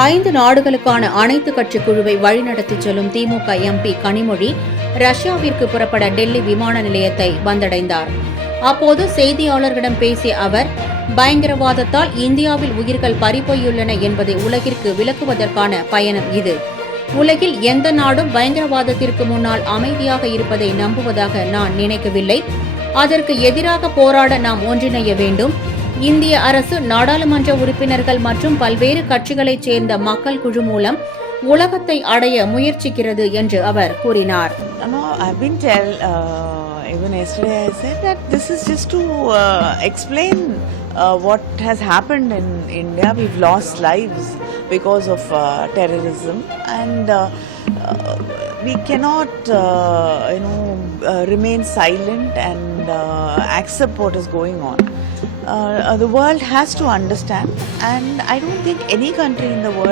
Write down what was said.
5 நாடுகளுக்கான அனைத்து கட்சி குழுவை வழிநடத்திச் செல்லும் திமுக எம்பி கனிமொழி ரஷ்யாவிற்கு புறப்பட டெல்லி விமான நிலையத்தை வந்தடைந்தார். அப்போது செய்தியாளர்களிடம் பேசிய அவர், பயங்கரவாதத்தால் இந்தியாவில் உயிர்கள் பறிபோயுள்ளன என்பதை உலகிற்கு விளக்குவதற்கான பயணம் இது. உலகில் எந்த நாடும் பயங்கரவாதத்திற்கு முன்னால் அமைதியாக இருப்பதை நம்புவதாக நான் நினைக்கவில்லை. அதற்கு எதிராக போராட நாம் ஒன்றிணைய வேண்டும். இந்திய அரசு நாடாளுமன்ற உறுப்பினர்கள் மற்றும் பல்வேறு கட்சிகளைச் சேர்ந்த மக்கள் குழு மூலம் உலகத்தை அடைய முயற்சிக்கிறது என்று அவர் கூறினார். Even yesterday I said that this is just to explain what has happened in India. We've lost lives because of terrorism, and we cannot remain silent and accept what is going on. The world has to understand, and I don't think any country in the world